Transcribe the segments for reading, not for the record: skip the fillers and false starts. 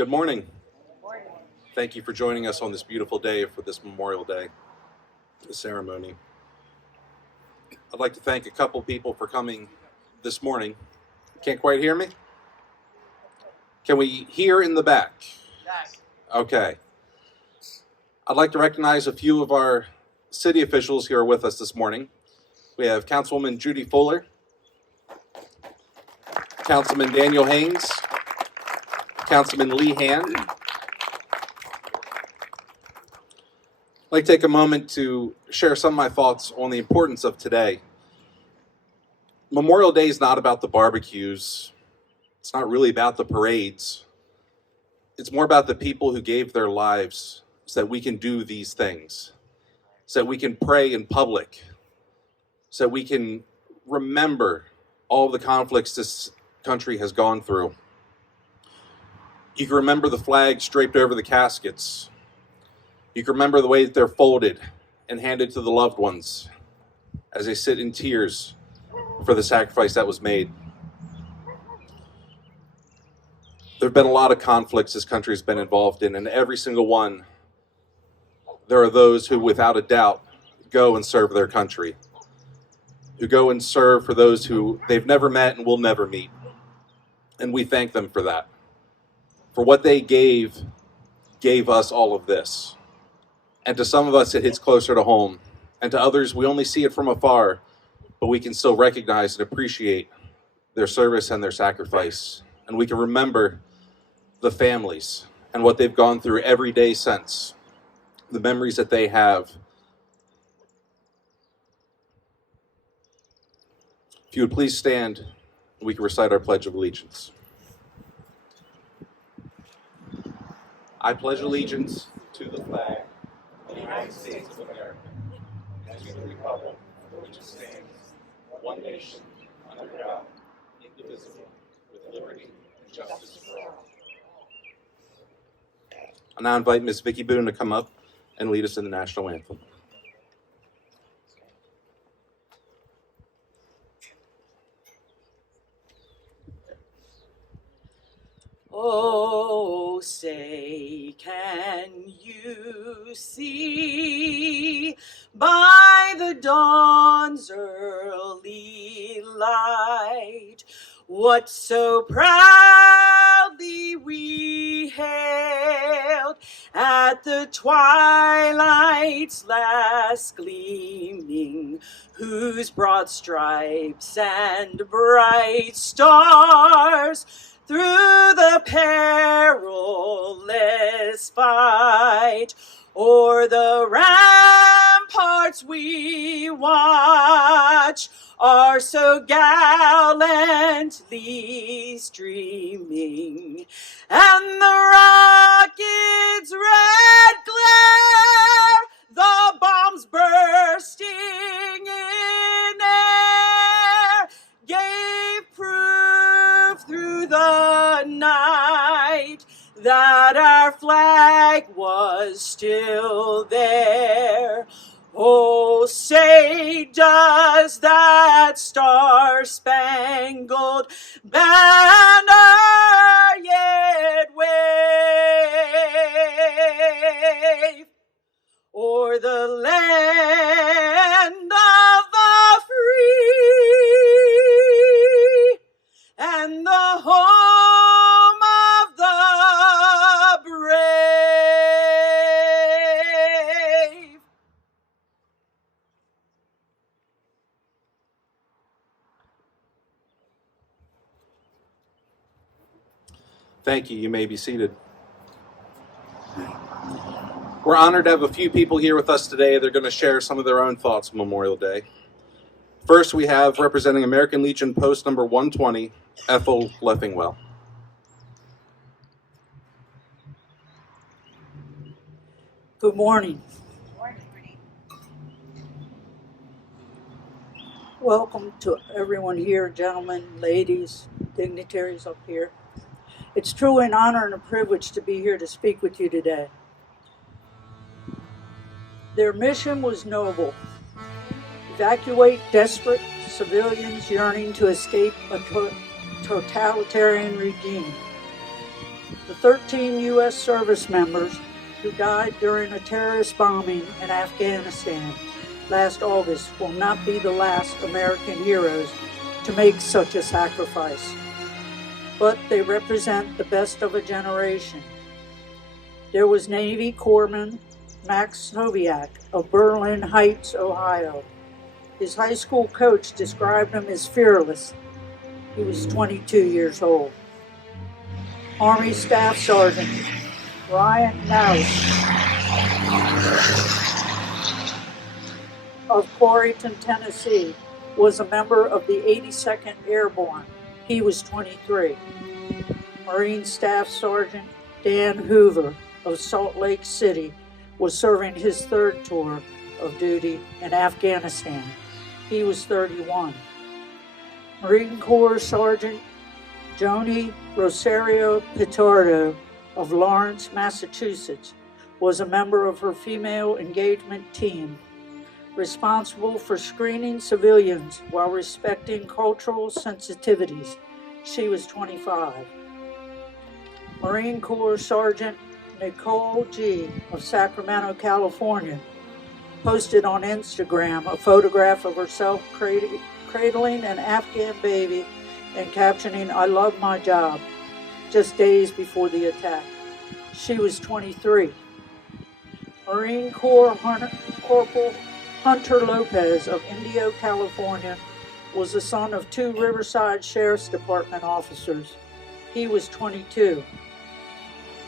Good morning. Thank you for joining us on this beautiful day for this Memorial Day ceremony. I'd like to thank a couple people for coming this morning. Can't quite hear me? Can we hear in the back? Yes. Okay. I'd like to recognize a few of our city officials who are with us this morning. We have Councilwoman Judy Fuller, Councilman Daniel Haynes, Councilman Lee Hand. I'd like to take a moment to share some of my thoughts on the importance of today. Memorial Day is not about the barbecues. It's not really about the parades. It's more about the people who gave their lives so that we can do these things, so that we can pray in public, so that we can remember all of the conflicts this country has gone through. You can remember the flags draped over the caskets. You can remember the way that they're folded and handed to the loved ones as they sit in tears for the sacrifice that was made. There have been a lot of conflicts this country has been involved in, and every single one, there are those who, without a doubt, go and serve their country, who go and serve for those who they've never met and will never meet. And we thank them for that. For what they gave us all of this. And to some of us, it hits closer to home. And to others, we only see it from afar, but we can still recognize and appreciate their service and their sacrifice. And we can remember the families and what they've gone through every day since, the memories that they have. If you would please stand, we can recite our Pledge of Allegiance. I pledge allegiance to the flag of the United States of America and to the republic for which it stands, one nation, under God, indivisible, with liberty and justice for all. I now invite Ms. Vicki Boone to come up and lead us in the national anthem. Oh, say, can you see by the dawn's early light what so proudly we hailed at the twilight's last gleaming, whose broad stripes and bright stars through the perilous fight o'er the ramparts we watch are so gallantly streaming, and the rocket's red glare, the bombs bursting in air, gave proof through the night that our flag was still there. Oh, say, does that star-spangled banner yet wave o'er the land of the free and the home of the brave? Thank you. You may be seated. We're honored to have a few people here with us today. They're going to share some of their own thoughts on Memorial Day. First, we have representing American Legion Post number 120, Ethel Leffingwell. Good morning. Welcome to everyone here, gentlemen, ladies, dignitaries up here. It's truly an honor and a privilege to be here to speak with you today. Their mission was noble. Evacuate desperate civilians yearning to escape a totalitarian regime. The 13 U.S. service members who died during a terrorist bombing in Afghanistan last August will not be the last American heroes to make such a sacrifice, but they represent the best of a generation. There was Navy Corpsman Max Soviak of Berlin Heights, Ohio. His high school coach described him as fearless. He was 22 years old. Army Staff Sergeant Ryan Naus of Corryton, Tennessee, was a member of the 82nd Airborne. He was 23. Marine Staff Sergeant Dan Hoover of Salt Lake City was serving his third tour of duty in Afghanistan. He was 31. Marine Corps Sergeant Joni Rosario Pitardo of Lawrence, Massachusetts, was a member of her female engagement team, responsible for screening civilians while respecting cultural sensitivities. She was 25. Marine Corps Sergeant Nicole G. of Sacramento, California, posted on Instagram a photograph of herself cradling an Afghan baby and captioning, "I love my job," just days before the attack. She was 23. Marine Corps Corporal Hunter Lopez of Indio, California, was the son of 2 Riverside Sheriff's Department officers. He was 22.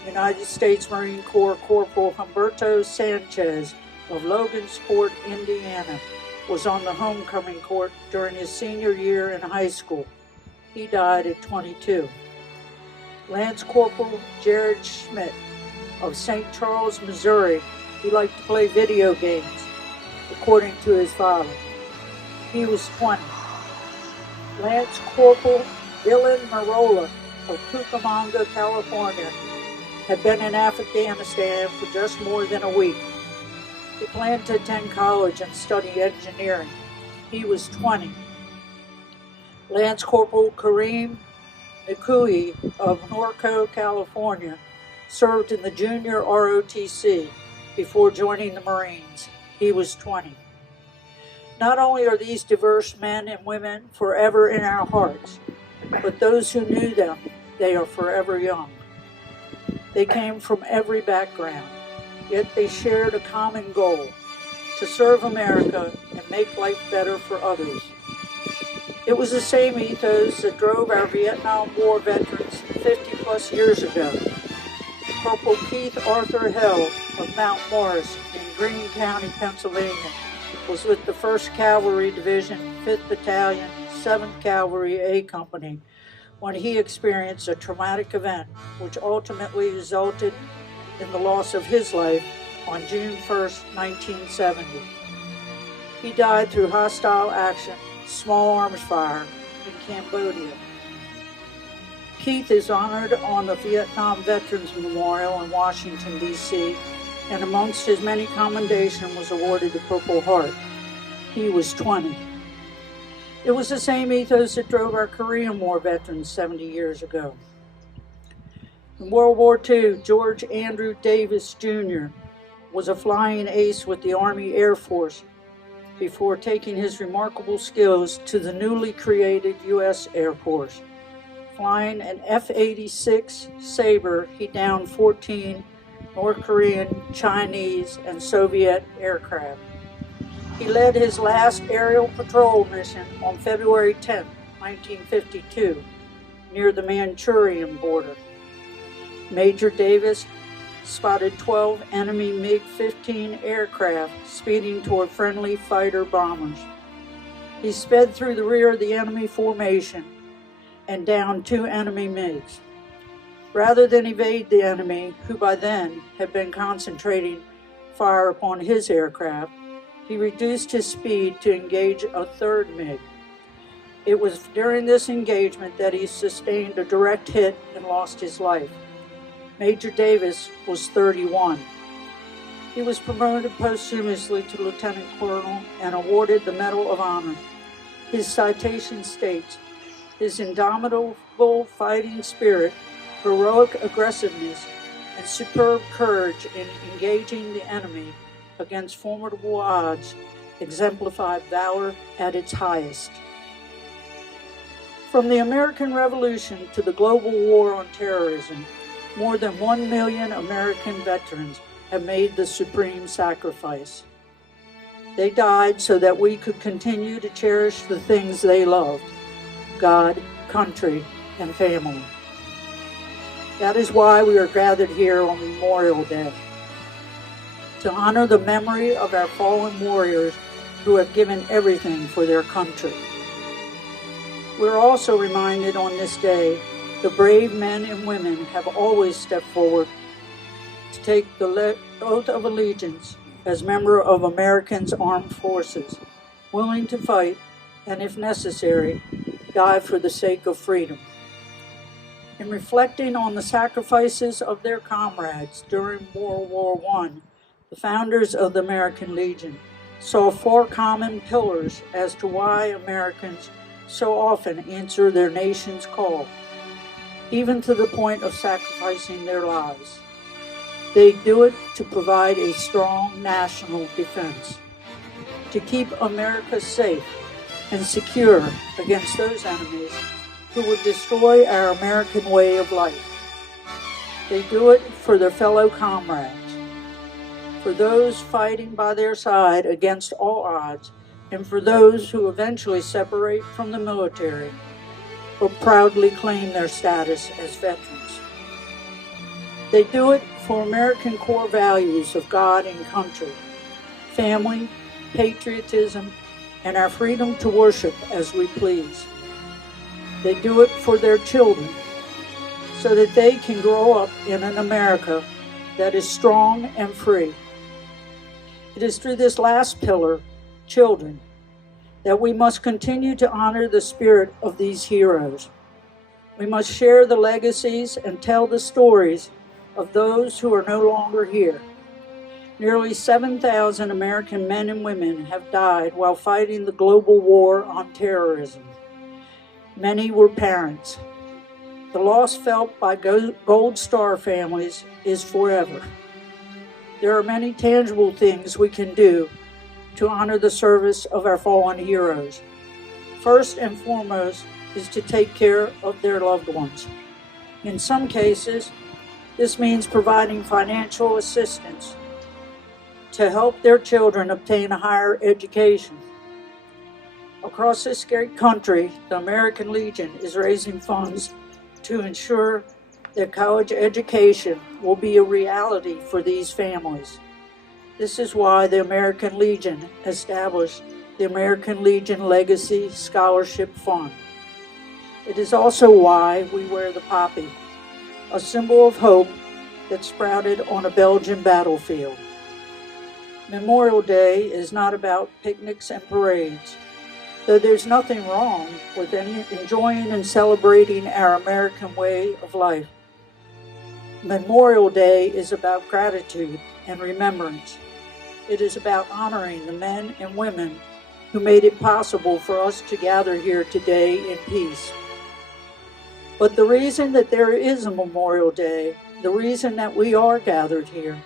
United States Marine Corps Corporal Humberto Sanchez of Logansport, Indiana, was on the homecoming court during his senior year in high school. He died at 22. Lance Corporal Jared Schmidt of St. Charles, Missouri, he liked to play video games, according to his father. He was 20. Lance Corporal Dylan Marola of Cucamonga, California, had been in Afghanistan for just more than a week. He planned to attend college and study engineering. He was 20. Lance Corporal Kareem Nikui of Norco, California, served in the junior ROTC before joining the Marines. He was 20. Not only are these diverse men and women forever in our hearts, but those who knew them, they are forever young. They came from every background, yet they shared a common goal: to serve America and make life better for others. It was the same ethos that drove our Vietnam War veterans 50 plus years ago. Corporal Keith Arthur Hell of Mount Morris in Greene County, Pennsylvania, was with the 1st Cavalry Division, 5th Battalion, 7th Cavalry A Company, when he experienced a traumatic event which ultimately resulted in the loss of his life on June 1st, 1970. He died through hostile action, small arms fire, in Cambodia. Keith is honored on the Vietnam Veterans Memorial in Washington, D.C., and amongst his many commendations was awarded the Purple Heart. He was 20. It was the same ethos that drove our Korean War veterans 70 years ago. In World War II, George Andrew Davis Jr. was a flying ace with the Army Air Force before taking his remarkable skills to the newly created U.S. Air Force. Flying an F-86 Sabre, he downed 14 North Korean, Chinese, and Soviet aircraft. He led his last aerial patrol mission on February 10, 1952, near the Manchurian border. Major Davis spotted 12 enemy MiG-15 aircraft speeding toward friendly fighter bombers. He sped through the rear of the enemy formation and downed 2 enemy MiGs. Rather than evade the enemy, who by then had been concentrating fire upon his aircraft, he reduced his speed to engage a 3rd MiG. It was during this engagement that he sustained a direct hit and lost his life. Major Davis was 31. He was promoted posthumously to Lieutenant Colonel and awarded the Medal of Honor. His citation states, "His indomitable fighting spirit heroic aggressiveness, and superb courage in engaging the enemy against formidable odds exemplified valor at its highest. From the American Revolution to the global war on terrorism, more than 1 million American veterans have made the supreme sacrifice. They died so that we could continue to cherish the things they loved: God, country, and family. That is why we are gathered here on Memorial Day, to honor the memory of our fallen warriors who have given everything for their country. We're also reminded on this day the brave men and women have always stepped forward to take the oath of allegiance as member of Americans' armed forces, willing to fight and, if necessary, die for the sake of freedom. In reflecting on the sacrifices of their comrades during World War I, the founders of the American Legion saw 4 common pillars as to why Americans so often answer their nation's call, even to the point of sacrificing their lives. They do it to provide a strong national defense, to keep America safe and secure against those enemies who would destroy our American way of life. They do it for their fellow comrades, for those fighting by their side against all odds, and for those who eventually separate from the military but proudly claim their status as veterans. They do it for American core values of God and country, family, patriotism, and our freedom to worship as we please. They do it for their children, so that they can grow up in an America that is strong and free. It is through this last pillar, children, that we must continue to honor the spirit of these heroes. We must share the legacies and tell the stories of those who are no longer here. Nearly 7,000 American men and women have died while fighting the global war on terrorism. Many were parents. The loss felt by Gold Star families is forever. There are many tangible things we can do to honor the service of our fallen heroes. First and foremost is to take care of their loved ones. In some cases, this means providing financial assistance to help their children obtain a higher education. Across this great country, the American Legion is raising funds to ensure that college education will be a reality for these families. This is why the American Legion established the American Legion Legacy Scholarship Fund. It is also why we wear the poppy, a symbol of hope that sprouted on a Belgian battlefield. Memorial Day is not about picnics and parades, though there's nothing wrong with enjoying and celebrating our American way of life. Memorial Day is about gratitude and remembrance. It is about honoring the men and women who made it possible for us to gather here today in peace. But the reason that there is a Memorial Day, the reason that we are gathered here,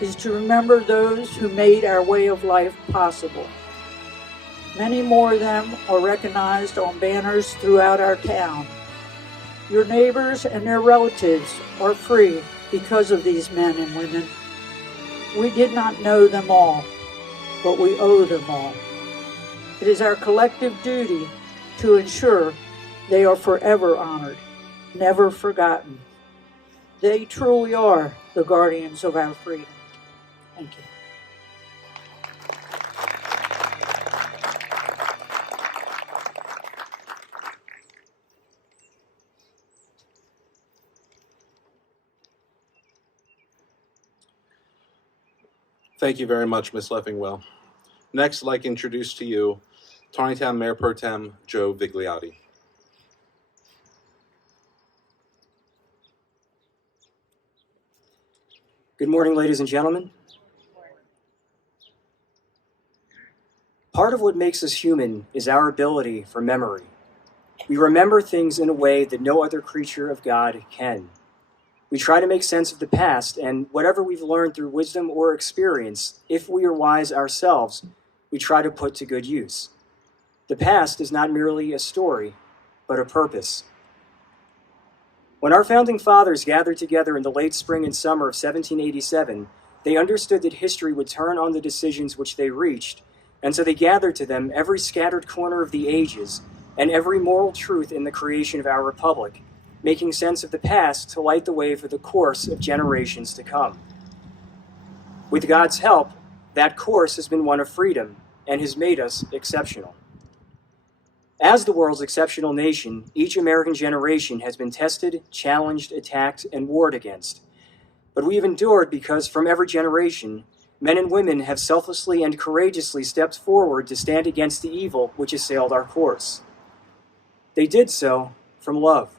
is to remember those who made our way of life possible. Many more of them are recognized on banners throughout our town. Your neighbors and their relatives are free because of these men and women. We did not know them all, but we owe them all. It is our collective duty to ensure they are forever honored, never forgotten. They truly are the guardians of our freedom. Thank you. Thank you very much, Ms. Leffingwell. Next, I'd like to introduce to you Taneytown Mayor Pro Tem Joe Vigliotti. Good morning, ladies and gentlemen. Part of what makes us human is our ability for memory. We remember things in a way that no other creature of God can. We try to make sense of the past, and whatever we've learned through wisdom or experience, if we are wise ourselves, we try to put to good use. The past is not merely a story, but a purpose. When our founding fathers gathered together in the late spring and summer of 1787, they understood that history would turn on the decisions which they reached, and so they gathered to them every scattered corner of the ages and every moral truth in the creation of our republic, making sense of the past to light the way for the course of generations to come. With God's help, that course has been one of freedom and has made us exceptional. As the world's exceptional nation, each American generation has been tested, challenged, attacked, and warred against. But we have endured because from every generation, men and women have selflessly and courageously stepped forward to stand against the evil which assailed our course. They did so from love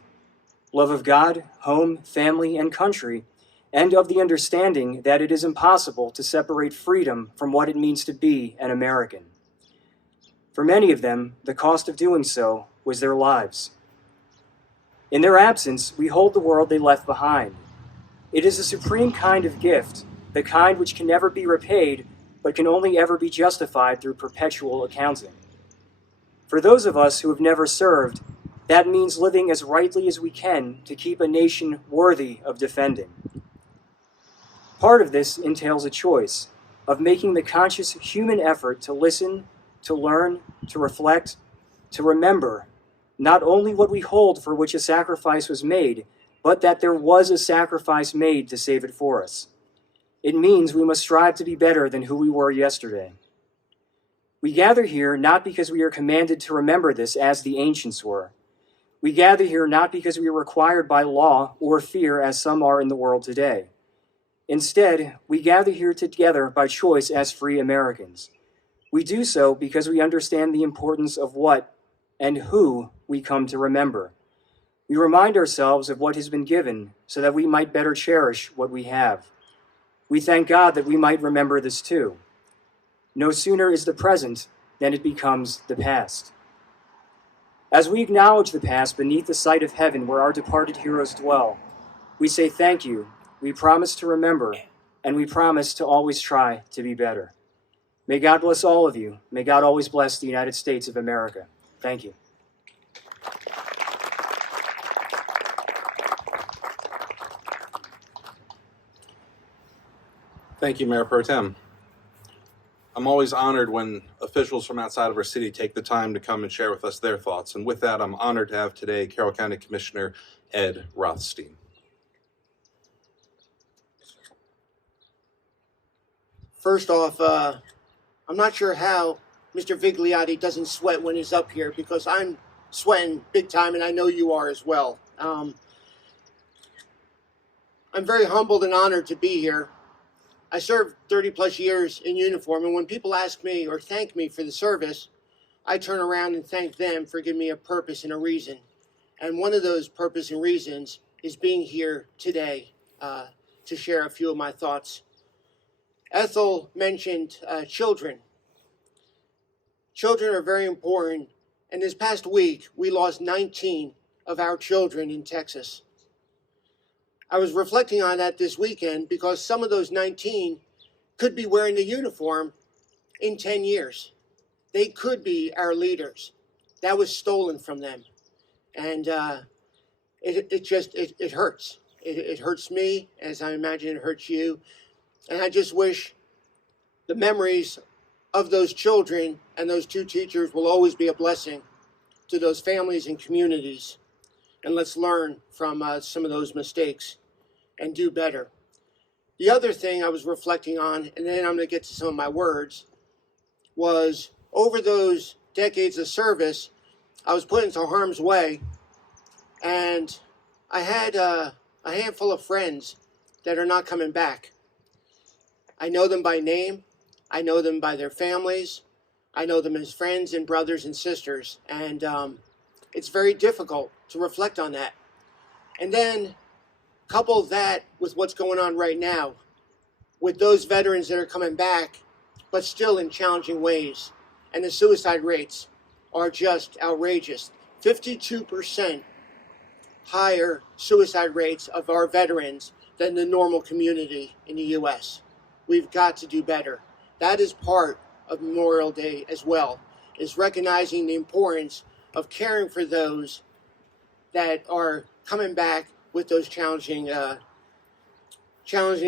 of God, home, family, and country, and of the understanding that it is impossible to separate freedom from what it means to be an American. For many of them, the cost of doing so was their lives. In their absence, we hold the world they left behind. It is a supreme kind of gift, the kind which can never be repaid, but can only ever be justified through perpetual accounting. For those of us who have never served, that means living as rightly as we can to keep a nation worthy of defending. Part of this entails a choice of making the conscious human effort to listen, to learn, to reflect, to remember, not only what we hold for which a sacrifice was made, but that there was a sacrifice made to save it for us. It means we must strive to be better than who we were yesterday. We gather here not because we are commanded to remember this as the ancients were. We gather here not because we are required by law or fear as some are in the world today. Instead, we gather here together by choice as free Americans. We do so because we understand the importance of what and who we come to remember. We remind ourselves of what has been given so that we might better cherish what we have. We thank God that we might remember this too. No sooner is the present than it becomes the past. As we acknowledge the past beneath the sight of heaven where our departed heroes dwell, we say thank you, we promise to remember, and we promise to always try to be better. May God bless all of you. May God always bless the United States of America. Thank you. Thank you, Mayor Pro Tem. I'm always honored when officials from outside of our city take the time to come and share with us their thoughts. And with that, I'm honored to have today Carroll County Commissioner Ed Rothstein. First off, I'm not sure how Mr. Vigliotti doesn't sweat when he's up here, because I'm sweating big time, and I know you are as well. I'm very humbled and honored to be here. I served 30 plus years in uniform, and when people ask me or thank me for the service, I turn around and thank them for giving me a purpose and a reason. And one of those purpose and reasons is being here today to share a few of my thoughts. Ethel mentioned children. Children are very important, and this past week, we lost 19 of our children in Texas. I was reflecting on that this weekend because some of those 19 could be wearing the uniform in 10 years. They could be our leaders. That was stolen from them. And it hurts. It hurts me, as I imagine it hurts you. And I just wish the memories of those children and those two teachers will always be a blessing to those families and communities. And let's learn from some of those mistakes and do better. The other thing I was reflecting on, and then I'm going to get to some of my words, was over those decades of service, I was put into harm's way, and I had a handful of friends that are not coming back. I know them by name. I know them by their families. I know them as friends and brothers and sisters, and it's very difficult to reflect on that. And then couple that with what's going on right now, with those veterans that are coming back, but still in challenging ways. And the suicide rates are just outrageous. 52% higher suicide rates of our veterans than the normal community in the U.S. We've got to do better. That is part of Memorial Day as well, is recognizing the importance of caring for those that are coming back with those challenging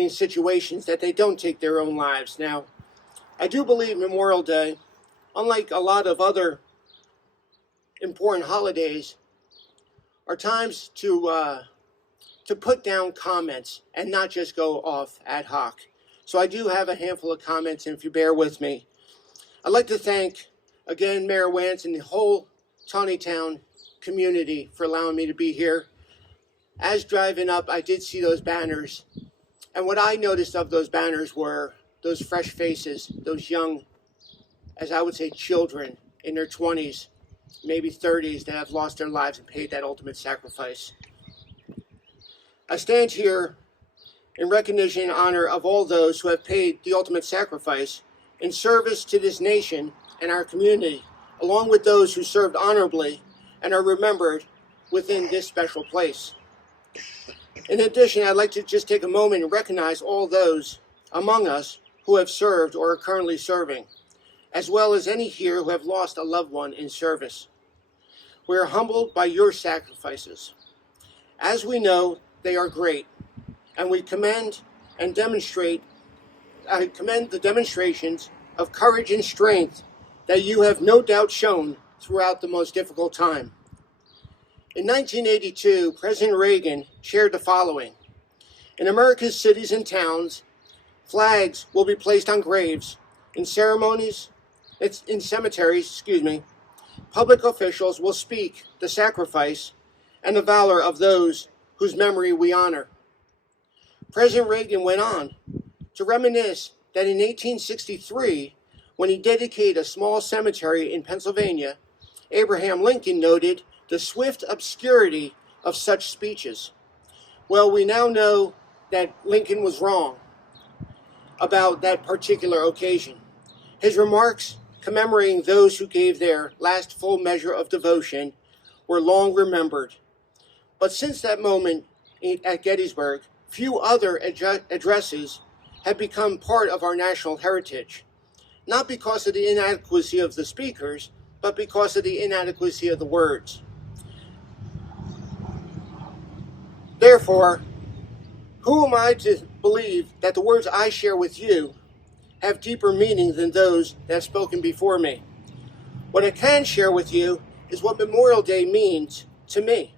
situations, that they don't take their own lives. Now, I do believe Memorial Day, unlike a lot of other important holidays, are times to put down comments and not just go off ad hoc. So I do have a handful of comments, and if you bear with me, I'd like to thank, again, Mayor Wance and the whole Taneytown community for allowing me to be here. As driving up, I did see those banners, and what I noticed of those banners were those fresh faces, those young, as I would say, children in their 20s, maybe 30s, that have lost their lives and paid that ultimate sacrifice. I stand here in recognition and honor of all those who have paid the ultimate sacrifice in service to this nation and our community, along with those who served honorably and are remembered within this special place. In addition, I'd like to just take a moment and recognize all those among us who have served or are currently serving, as well as any here who have lost a loved one in service. We are humbled by your sacrifices. As we know, they are great, and we commend the demonstrations of courage and strength that you have no doubt shown throughout the most difficult time. In 1982, President Reagan shared the following: in America's cities and towns, flags will be placed on graves. In cemeteries, public officials will speak the sacrifice and the valor of those whose memory we honor. President Reagan went on to reminisce that in 1863, when he dedicated a small cemetery in Pennsylvania, Abraham Lincoln noted the swift obscurity of such speeches. Well, we now know that Lincoln was wrong about that particular occasion. His remarks commemorating those who gave their last full measure of devotion were long remembered. But since that moment at Gettysburg, few other addresses have become part of our national heritage, not because of the inadequacy of the speakers, but because of the inadequacy of the words. Therefore, who am I to believe that the words I share with you have deeper meaning than those that have spoken before me? What I can share with you is what Memorial Day means to me.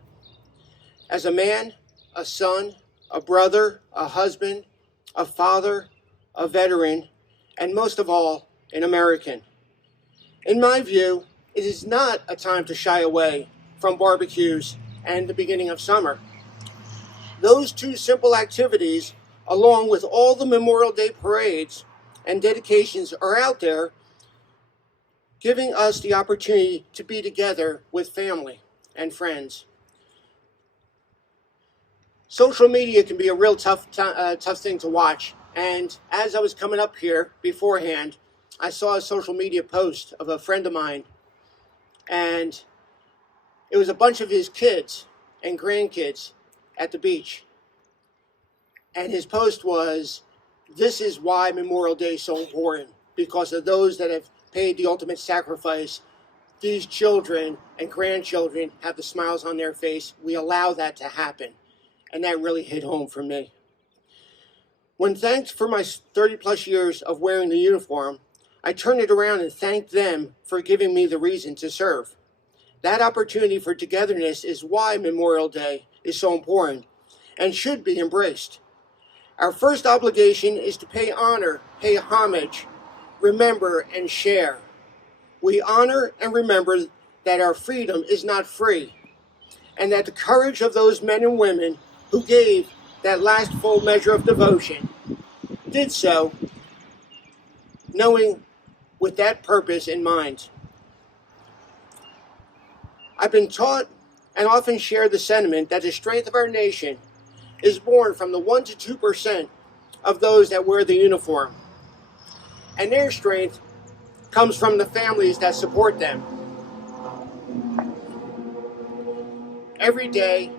As a man, a son, a brother, a husband, a father, a veteran, and most of all, an American. In my view, it is not a time to shy away from barbecues and the beginning of summer. Those two simple activities, along with all the Memorial Day parades and dedications, are out there giving us the opportunity to be together with family and friends. Social media can be a real tough thing to watch, and as I was coming up here beforehand, I saw a social media post of a friend of mine, and it was a bunch of his kids and grandkids at the beach. And his post was, "This is why Memorial Day is so important, because of those that have paid the ultimate sacrifice. These children and grandchildren have the smiles on their face. We allow that to happen." And that really hit home for me. When thanked for my 30 plus years of wearing the uniform, I turned it around and thanked them for giving me the reason to serve. That opportunity for togetherness is why Memorial Day is so important and should be embraced. Our first obligation is to pay honor, pay homage, remember, and share. We honor and remember that our freedom is not free, and that the courage of those men and women who gave that last full measure of devotion did so knowing with that purpose in mind. I've been taught and often share the sentiment that the strength of our nation is born from the 1 to 2% of those that wear the uniform. And their strength comes from the families that support them. Every day,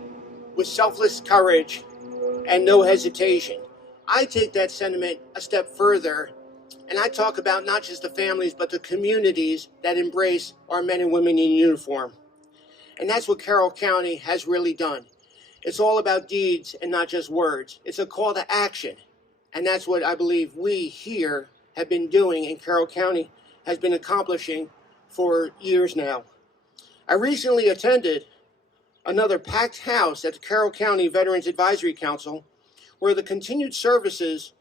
with selfless courage and no hesitation. I take that sentiment a step further, and I talk about not just the families, but the communities that embrace our men and women in uniform. And that's what Carroll County has really done. It's all about deeds and not just words. It's a call to action. And that's what I believe we here have been doing and Carroll County has been accomplishing for years now. I recently attended another packed house at the Carroll County Veterans Advisory Council, where the continued services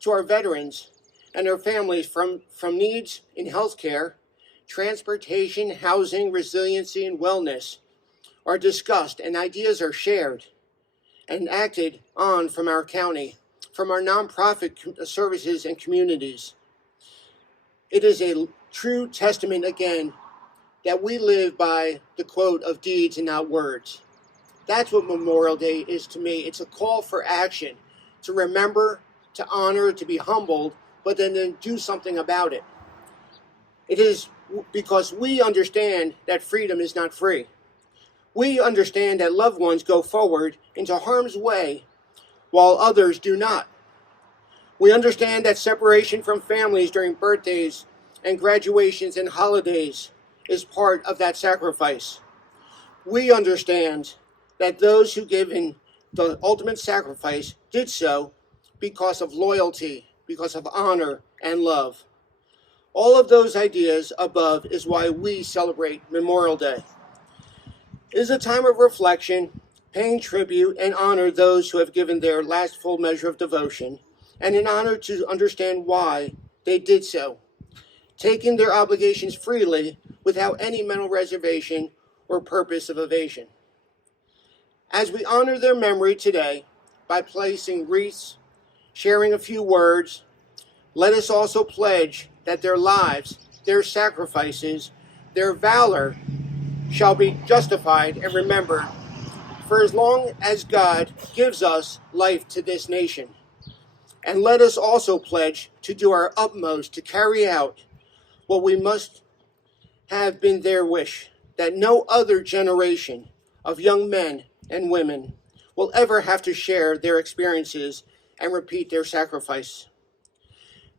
to our veterans and their families from needs in healthcare, transportation, housing, resiliency, and wellness are discussed, and ideas are shared and acted on from our county, from our nonprofit services and communities. It is a true testament, again, that we live by the quote of deeds and not words. That's what Memorial Day is to me. It's a call for action, to remember, to honor, to be humbled, but then do something about it. It is because we understand that freedom is not free. We understand that loved ones go forward into harm's way while others do not. We understand that separation from families during birthdays and graduations and holidays is part of that sacrifice. We understand that those who gave in the ultimate sacrifice did so because of loyalty, because of honor and love. All of those ideas above is why we celebrate Memorial Day. It is a time of reflection, paying tribute and honor those who have given their last full measure of devotion, and an honor to understand why they did so, taking their obligations freely without any mental reservation or purpose of evasion. As we honor their memory today by placing wreaths, sharing a few words, let us also pledge that their lives, their sacrifices, their valor shall be justified and remembered for as long as God gives us life to this nation. And let us also pledge to do our utmost to carry out what we must have been their wish, that no other generation of young men and women will ever have to share their experiences and repeat their sacrifice.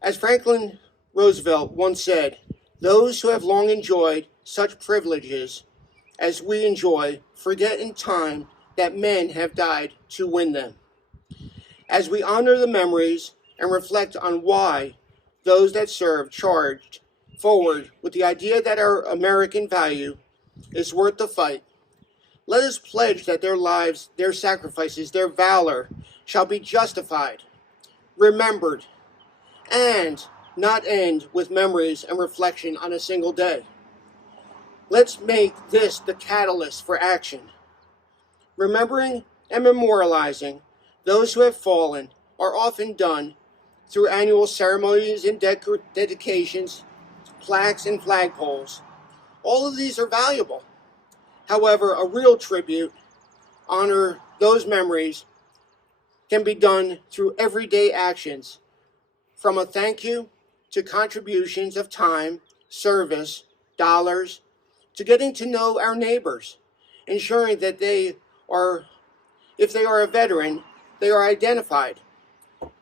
As Franklin Roosevelt once said, those who have long enjoyed such privileges as we enjoy forget in time that men have died to win them. As we honor the memories and reflect on why those that served charged forward with the idea that our American value is worth the fight, let us pledge that their lives, their sacrifices, their valor shall be justified, remembered, and not end with memories and reflection on a single day. Let's make this the catalyst for action. Remembering and memorializing those who have fallen are often done through annual ceremonies and dedications, plaques and flagpoles. All of these are valuable. However, a real tribute, honor those memories, can be done through everyday actions, from a thank you to contributions of time, service, dollars, to getting to know our neighbors, ensuring that if they are a veteran, they are identified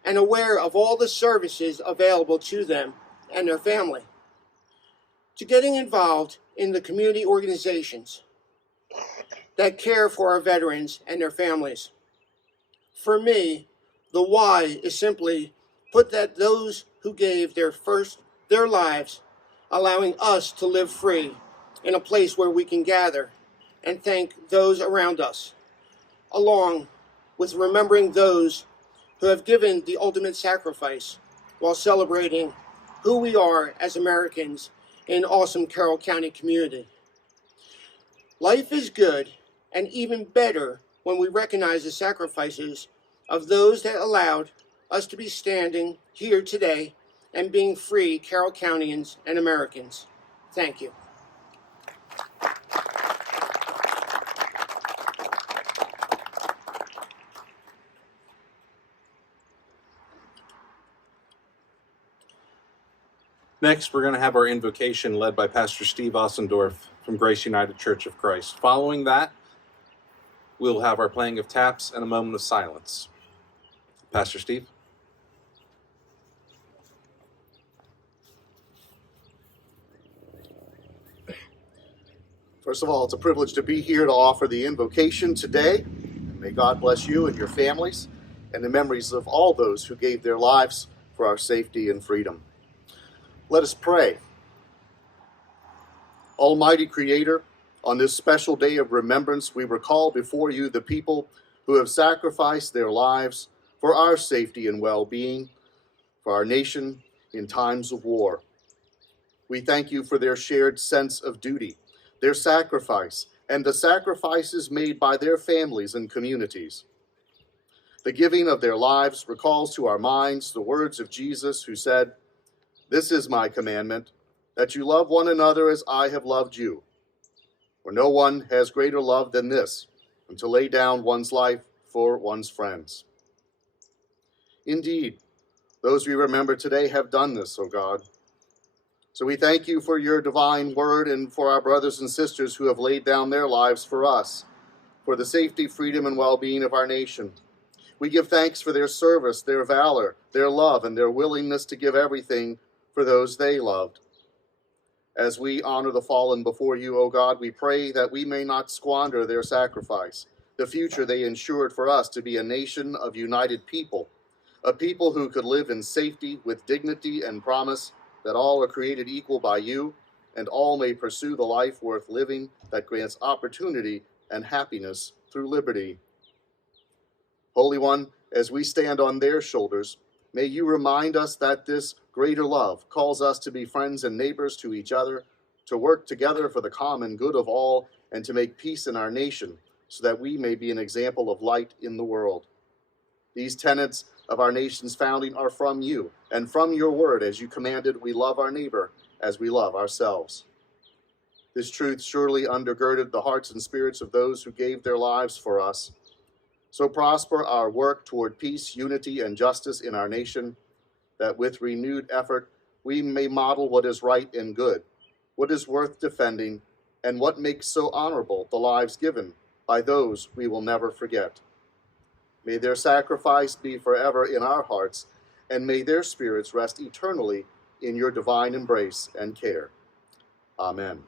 and aware of all the services available to them and their family, to getting involved in the community organizations that care for our veterans and their families. For me, the why is simply put that those who gave their lives, allowing us to live free in a place where we can gather and thank those around us, along with remembering those who have given the ultimate sacrifice while celebrating who we are as Americans in awesome Carroll County community. Life is good and even better when we recognize the sacrifices of those that allowed us to be standing here today and being free Carroll Countians and Americans. Thank you. Next, we're going to have our invocation led by Pastor Steve Ossendorf from Grace United Church of Christ. Following that, we'll have our playing of taps and a moment of silence. Pastor Steve. First of all, it's a privilege to be here to offer the invocation today. May God bless you and your families and the memories of all those who gave their lives for our safety and freedom. Let us pray. Almighty Creator, on this special day of remembrance, we recall before you the people who have sacrificed their lives for our safety and well-being, for our nation in times of war. We thank you for their shared sense of duty, their sacrifice, and the sacrifices made by their families and communities. The giving of their lives recalls to our minds the words of Jesus who said, "This is my commandment, that you love one another as I have loved you. For no one has greater love than this, than to lay down one's life for one's friends." Indeed, those we remember today have done this, O God. So we thank you for your divine word and for our brothers and sisters who have laid down their lives for us, for the safety, freedom, and well-being of our nation. We give thanks for their service, their valor, their love, and their willingness to give everything for those they loved. As we honor the fallen before you, O God, we pray that we may not squander their sacrifice, the future they ensured for us to be a nation of united people, a people who could live in safety with dignity and promise that all are created equal by you, and all may pursue the life worth living that grants opportunity and happiness through liberty. Holy One, as we stand on their shoulders, may you remind us that this greater love calls us to be friends and neighbors to each other, to work together for the common good of all, and to make peace in our nation, so that we may be an example of light in the world. These tenets of our nation's founding are from you, and from your word, as you commanded, we love our neighbor as we love ourselves. This truth surely undergirded the hearts and spirits of those who gave their lives for us. So prosper our work toward peace, unity, and justice in our nation, that with renewed effort we may model what is right and good, what is worth defending, and what makes so honorable the lives given by those we will never forget. May their sacrifice be forever in our hearts, and may their spirits rest eternally in your divine embrace and care. Amen.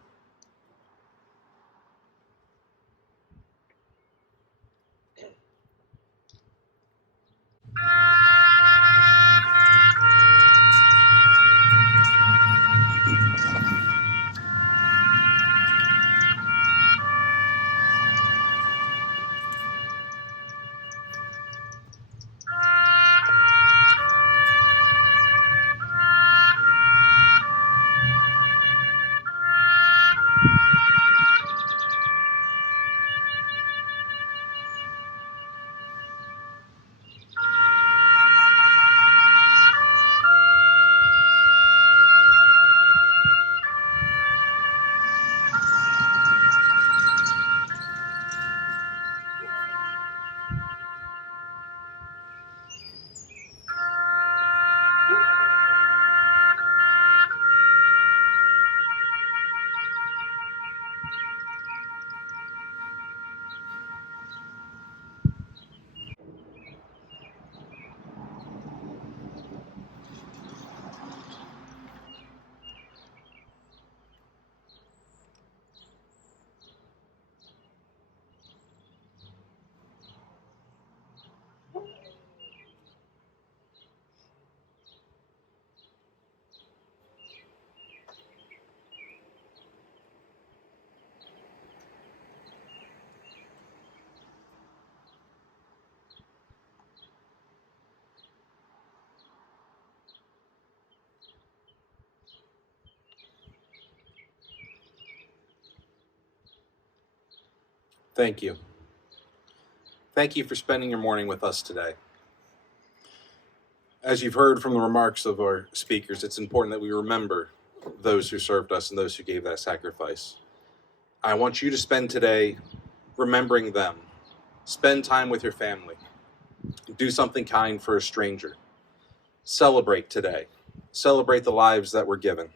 Thank you. Thank you for spending your morning with us today. As you've heard from the remarks of our speakers, it's important that we remember those who served us and those who gave that sacrifice. I want you to spend today remembering them. Spend time with your family. Do something kind for a stranger. Celebrate today. Celebrate the lives that were given.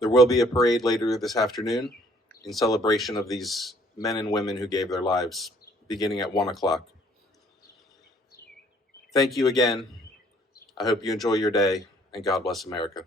There will be a parade later this afternoon. in celebration of these men and women who gave their lives, beginning at 1 o'clock. Thank you again. I hope you enjoy your day, and God bless America.